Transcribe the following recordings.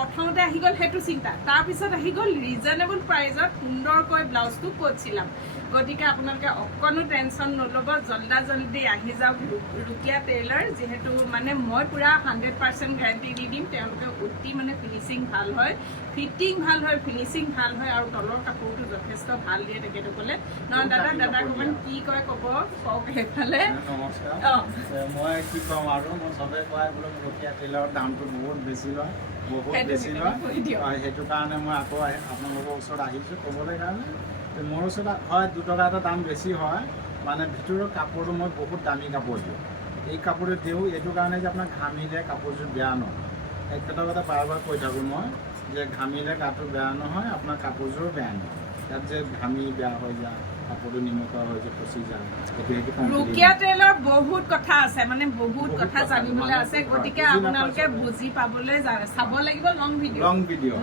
প্ৰথমতে আহি গ'ল সেইটো চিন্তা, তাৰপিছত আহি গ'ল ৰিজনেবল প্ৰাইজত সুন্দৰকৈ ব্লাউজটো ক'ত চিলাম। গতিকে আপোনালোকে অকণো টেনশ্যন নল'ব, জল্দি আহি যাওক ৰুকিয়া টেইলাৰ। যিহেতু মানে মই পূৰা 100% গেৰাণ্টি দি দিম, তেওঁলোকে অতি মানে ফিনিচিং ভাল হয়, ফিটিং ভাল হয়, ফিনিচিং ভাল হয়, আৰু তলৰ কাপোৰটো যথেষ্ট ভাল দিয়ে তেখেতসকলে। নহয় দাদাক অকণমান কি কয় কওক সেইফালে। নমস্কাৰ, মই কি ক'ম আৰু মই চবে কয় বোলে ৰুকিয়া টেইলাৰৰ দামটো বহুত বেছি লয়, সেইটো কাৰণে মই আকৌ আপোনালোকৰ ওচৰত আহিছোঁ ক'বলৈ কাৰণে। মোৰ ওচৰত হয় 2 টকা এটা দাম বেছি হয়, মানে ভিতৰৰ কাপোৰটো মই বহুত দামী কাপোৰ দিওঁ। এই কাপোৰটো দিওঁ এইটো কাৰণে যে আপোনাৰ ঘামিলে কাপোৰযোৰ বেয়া নহয়। একেটা কথা বাৰ কৈ থাকোঁ মই যে ঘামিলে কাপোৰ বেয়া নহয়, আপোনাৰ কাপোৰযোৰো বেয়া নহয়। ইয়াত যে ঘামি বেয়া হৈ যায়, কাপোৰটো নিমখীয়া হৈ যায়, পচি যায়, ৰুকিয়া টেইলাৰ বহুত কথা আছে, মানে বহুত কথা জানিবলৈ আছে। গতিকে আপোনালোকে বুজি পাবলৈ চাব লাগিব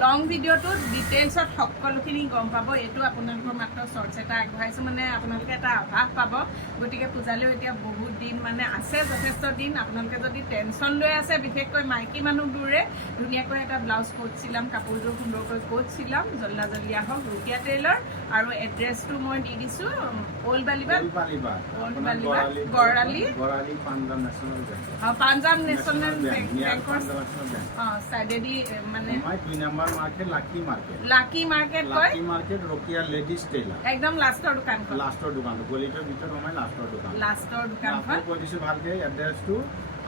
লং ভিডিঅ'টোত ডিটেইলছত সকলোখিনি গম পাব। এইটো আপোনালোকৰ মাত্ৰ শ্বৰ্টছ এটা আগবঢ়াইছোঁ, মানে আপোনালোকে এটা আভাস পাব। গতিকে পূজালৈও এতিয়া বহুত দিন মানে আছে, যথেষ্ট দিন। আপোনালোকে যদি টেনশ্যন লৈ আছে, বিশেষকৈ মাইকী মানুহবোৰে ধুনীয়াকৈ এটা ব্লাউজ ক'ত চিলাম, কাপোৰযোৰ সুন্দৰকৈ ক'ত চিলাম, জল্দি আহক ৰুকিয়া টেইলাৰ। আৰু এড্ৰেছটো মই দি দিছোঁ, অল্ড বালিবাগ, গড়ালি, পাঞ্জাৱ নেশ্যনেল বেংকৰ চাইডেদি, মানে 2 নম্বৰ মাৰ্কেট, লাকি মাৰ্কেট কয়, ৰুকিয়া লেডিজ টেইলাৰ, একদম লাষ্টৰ দোকানখন, গলিটোৰ ভিতৰত সোমাই লাষ্টৰ দোকানখন কৈ দিছোঁ ভালকৈ। এড্ৰেছটো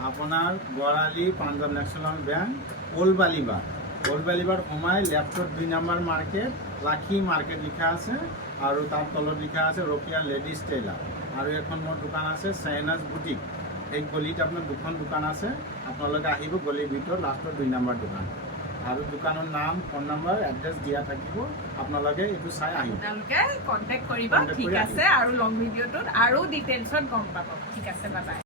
আপোনাৰ গড়ালি, পাঞ্জাৱ নেশ্যনেল বেংক, অল্ড বালিবাগ সোমাই লেফ্টত 2 নম্বৰ মাৰ্কেট, লাকি মাৰ্কেট লিখা আছে, আৰু তাৰ তলত লিখা আছে ৰুকিয়া লেডিজ টেইলাৰ। আৰু এখন মোৰ দোকান আছে চাইনাজ বুটিক, এই গলিত আপোনাৰ 2খন দোকান আছে। আপোনালোকে আহিব গলিৰ ভিতৰত লাষ্টৰ 2 নম্বৰ দোকান, আৰু দোকানৰ নাম, ফোন নম্বৰ, এড্ৰেছ দিয়া থাকিব। আপোনালোকে এইটো চাই আহিব, আপোনালোকে কণ্টেক্ট কৰিব, ঠিক আছে। আৰু লং ভিডিঅ'টোত আৰু ডিটেইলছত গম পাব, ঠিক আছে, বাই বাই।